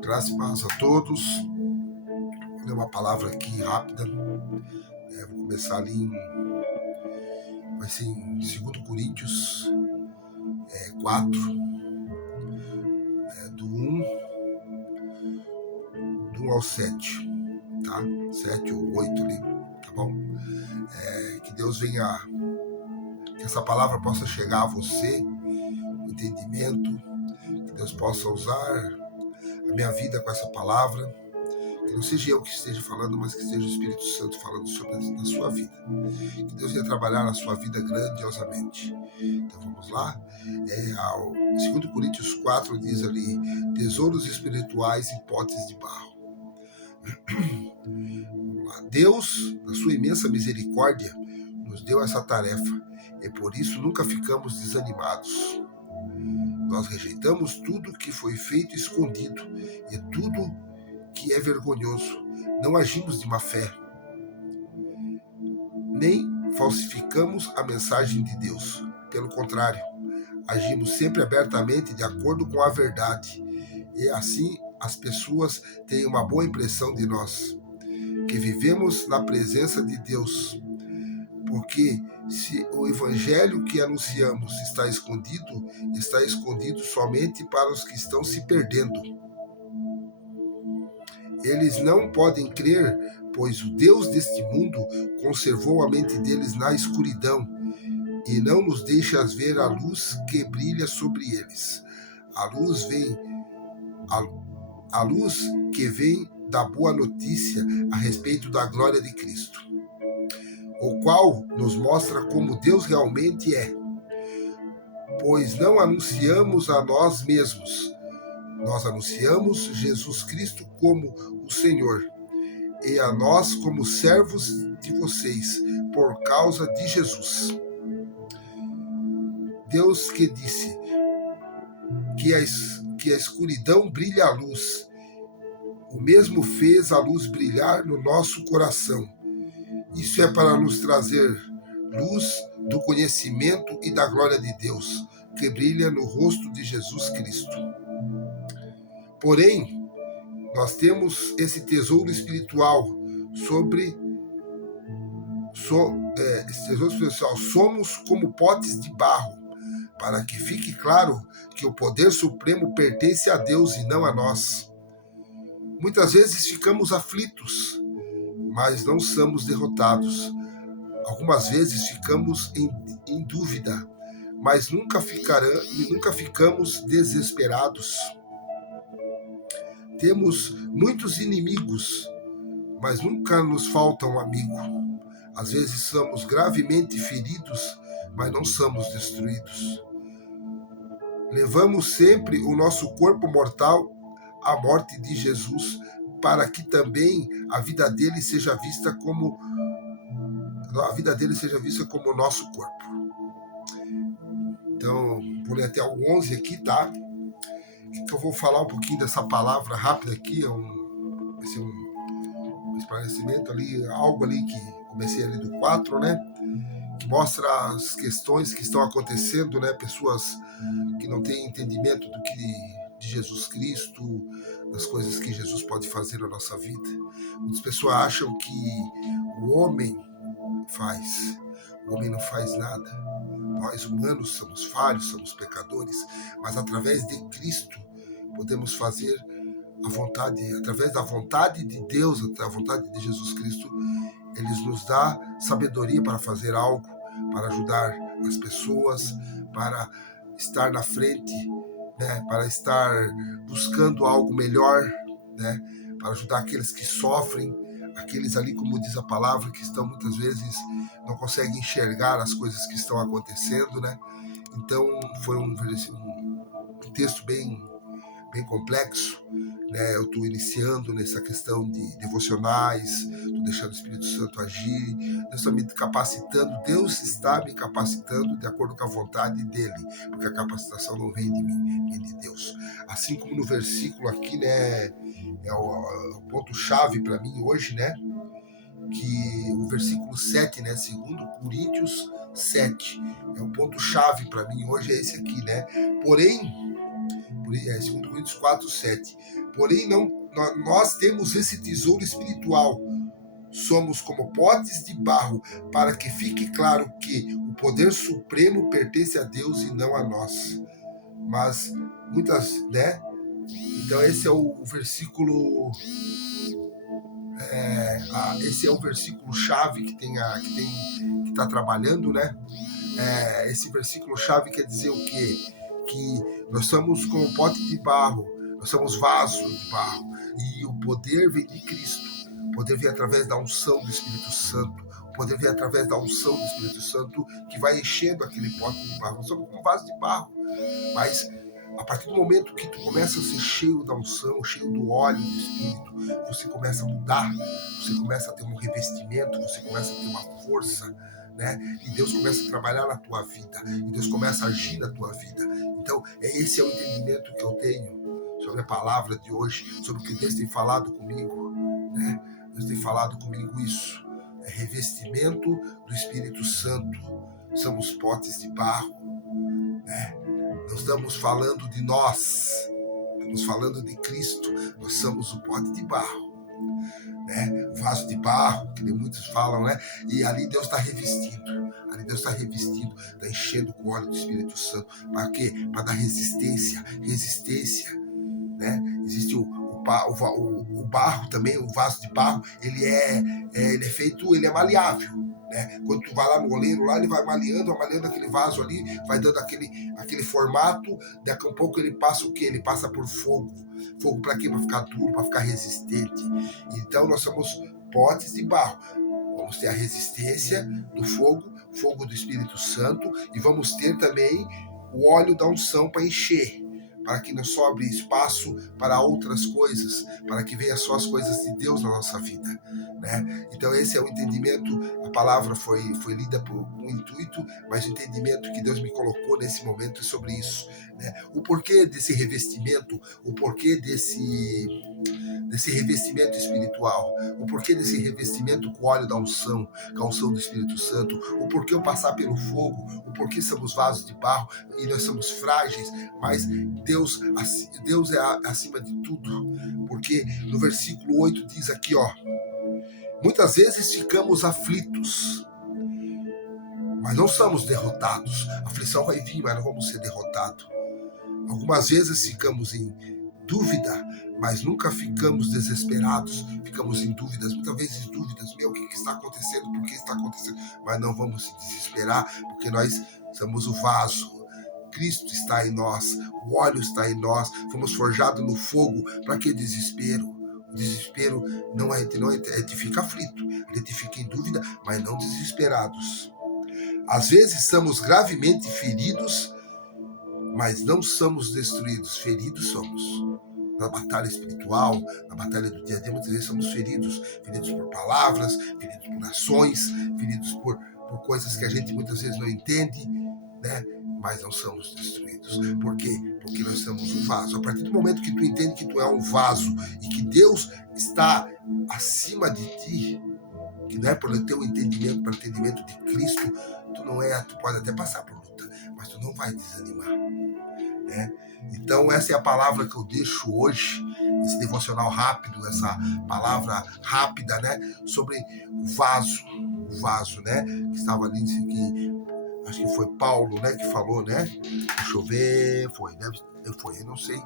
Graça e paz a todos. Vou ler uma palavra aqui rápida. Vou começar ali vai ser em 2 Coríntios 4, do 1 ao 7, tá? 7 ou 8 ali, tá bom? Que Deus venha, que essa palavra possa chegar a você, o entendimento, que Deus possa usar a minha vida com essa palavra, que não seja eu que esteja falando, mas que seja o Espírito Santo falando sobre a sua vida. Que Deus venha trabalhar na sua vida grandiosamente. Então vamos lá. 2 Coríntios 4 diz ali: tesouros espirituais em potes de barro. Deus, na sua imensa misericórdia, nos deu essa tarefa e por isso nunca ficamos desanimados. Nós rejeitamos tudo que foi feito escondido e tudo que é vergonhoso. Não agimos de má fé, nem falsificamos a mensagem de Deus. Pelo contrário, agimos sempre abertamente de acordo com a verdade. E assim as pessoas têm uma boa impressão de nós, que vivemos na presença de Deus. Porque se o evangelho que anunciamos está escondido somente para os que estão se perdendo. Eles não podem crer, pois o Deus deste mundo conservou a mente deles na escuridão e não nos deixa ver a luz que brilha sobre eles. A luz que vem da boa notícia a respeito da glória de Cristo, o qual nos mostra como Deus realmente é. Pois não anunciamos a nós mesmos, nós anunciamos Jesus Cristo como o Senhor, e a nós como servos de vocês, por causa de Jesus. Deus que disse que a escuridão brilha a luz, o mesmo fez a luz brilhar no nosso coração. Isso é para nos trazer luz do conhecimento e da glória de Deus, que brilha no rosto de Jesus Cristo. Porém, nós temos esse tesouro espiritual somos como potes de barro, para que fique claro que o poder supremo pertence a Deus e não a nós. Muitas vezes ficamos aflitos, mas não somos derrotados. Algumas vezes ficamos em dúvida, mas nunca ficamos desesperados. Temos muitos inimigos, mas nunca nos falta um amigo. Às vezes somos gravemente feridos, mas não somos destruídos. Levamos sempre o nosso corpo mortal à morte de Jesus, para que também a vida dele seja vista como o nosso corpo. Então, vou ler até o 11 aqui, tá? Eu vou falar um pouquinho dessa palavra rápida aqui, vai ser um esclarecimento ali, algo ali que comecei ali do 4, né? Que mostra as questões que estão acontecendo, né? Pessoas que não têm entendimento de Jesus Cristo, das coisas que Jesus pode fazer na nossa vida. Muitas pessoas acham que o homem faz. O homem não faz nada. Nós humanos somos falhos, somos pecadores, mas através de Cristo podemos fazer a vontade, através da vontade de Deus, da vontade de Jesus Cristo, Ele nos dá sabedoria para fazer algo, para ajudar as pessoas, para estar na frente, né, para estar buscando algo melhor, né, para ajudar aqueles que sofrem, aqueles ali, como diz a palavra, que estão muitas vezes não conseguem enxergar as coisas que estão acontecendo, né? Então foi um texto bem complexo, né? Eu estou iniciando nessa questão de devocionais, estou deixando o Espírito Santo agir, Deus está me capacitando, Deus está me capacitando de acordo com a vontade dele, porque a capacitação não vem de mim, vem de Deus. Assim como no versículo aqui, né, é o ponto-chave para mim hoje, né, que o versículo 7, né, 2 Coríntios 7, é o ponto-chave para mim hoje, é esse aqui, né, porém, 2 Coríntios 4:7. Porém, nós temos esse tesouro espiritual. Somos como potes de barro, para que fique claro que o poder supremo pertence a Deus e não a nós. Mas muitas, né? Então esse é o versículo, esse é o versículo chave que está trabalhando, né? Esse versículo chave quer dizer o quê? Que nós somos como um pote de barro, nós somos vaso de barro, e o poder vem de Cristo. O poder vem através da unção do Espírito Santo. O poder vem através da unção do Espírito Santo, que vai enchendo aquele pote de barro. Nós somos como um vaso de barro, mas a partir do momento que tu começa a ser cheio da unção, cheio do óleo do Espírito, você começa a mudar, você começa a ter um revestimento, você começa a ter uma força, né? E Deus começa a trabalhar na tua vida, e Deus começa a agir na tua vida. Então, esse é o entendimento que eu tenho sobre a palavra de hoje, sobre o que Deus tem falado comigo, né? Deus tem falado comigo isso. É revestimento do Espírito Santo. Somos potes de barro, né? Não estamos falando de nós, estamos falando de Cristo. Nós somos o pote de barro, né? O vaso de barro, que muitos falam, né? E ali Deus está revestindo, ali Deus está revestindo, está enchendo com o óleo do Espírito Santo. Para quê? Para dar resistência, né? Existe o barro também, o vaso de barro, ele é feito, ele é maleável, né? Quando tu vai lá no oleiro, lá ele vai maleando aquele vaso ali, vai dando aquele formato. Daqui a pouco ele passa o quê? Ele passa por fogo. Fogo para quê? Para ficar duro, para ficar resistente. Então nós somos potes de barro. Vamos ter a resistência do fogo do Espírito Santo, e vamos ter também o óleo da unção para encher, para que não sobre espaço para outras coisas, para que venha só as coisas de Deus na nossa vida, né? Então esse é o entendimento. A palavra foi lida por um intuito, mas o entendimento que Deus me colocou nesse momento é sobre isso, né? O porquê desse revestimento, o porquê desse revestimento espiritual, o porquê desse revestimento com o óleo da unção, com a unção do Espírito Santo, o porquê eu passar pelo fogo, o porquê somos vasos de barro e nós somos frágeis, mas Deus é acima de tudo, porque no versículo 8 diz aqui, ó: muitas vezes ficamos aflitos, mas não somos derrotados. A aflição vai vir, mas não vamos ser derrotados. Algumas vezes ficamos em dúvida, mas nunca ficamos desesperados. Ficamos em dúvidas, muitas vezes dúvidas, o que está acontecendo, por que está acontecendo, mas não vamos se desesperar, porque nós somos o vaso. Cristo está em nós, o óleo está em nós, fomos forjados no fogo. Para que desespero? O desespero não é de ficar aflito, a gente fica em dúvida, mas não desesperados. Às vezes somos gravemente feridos, mas não somos destruídos. Feridos somos. Na batalha espiritual, na batalha do dia a dia, muitas vezes somos feridos por palavras, feridos por ações, feridos por coisas que a gente muitas vezes não entende, né? Mas não somos destruídos. Por quê? Porque nós somos um vaso. A partir do momento que tu entende que tu é um vaso e que Deus está acima de ti, que não é pelo teu entendimento, pelo entendimento de Cristo, tu pode até passar por luta, mas tu não vai desanimar, né? Então essa é a palavra que eu deixo hoje, esse devocional rápido, essa palavra rápida, né, sobre o vaso, né, que estava ali, acho que foi Paulo, né, que falou, né? Deixa eu ver, eu não sei.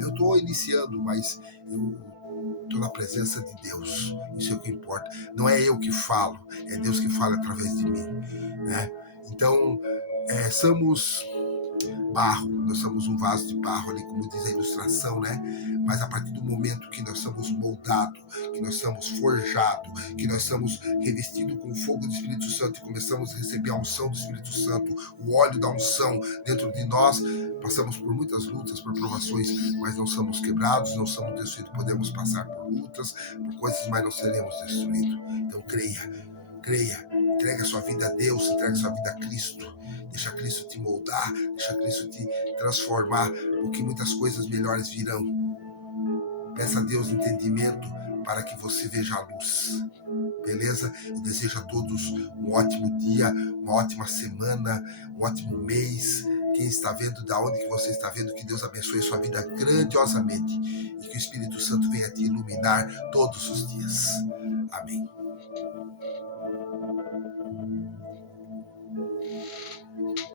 Eu estou iniciando, mas eu estou na presença de Deus. Isso é o que importa. Não é eu que falo, é Deus que fala através de mim, né? Então, somos barro, nós somos um vaso de barro ali, como diz a ilustração, né? Mas a partir do momento que nós somos moldados, que nós somos forjados, que nós somos revestidos com o fogo do Espírito Santo e começamos a receber a unção do Espírito Santo, o óleo da unção dentro de nós, passamos por muitas lutas, por provações, mas não somos quebrados, não somos destruídos. Podemos passar por lutas, por coisas, mas não seremos destruídos. Então creia, entregue a sua vida a Deus, entregue a sua vida a Cristo. Deixa Cristo te moldar, deixa Cristo te transformar, porque muitas coisas melhores virão. Peça a Deus entendimento para que você veja a luz. Beleza? Eu desejo a todos um ótimo dia, uma ótima semana, um ótimo mês. Que quem está vendo, da onde que você está vendo, que Deus abençoe sua vida grandiosamente e que o Espírito Santo venha te iluminar todos os dias. Amém.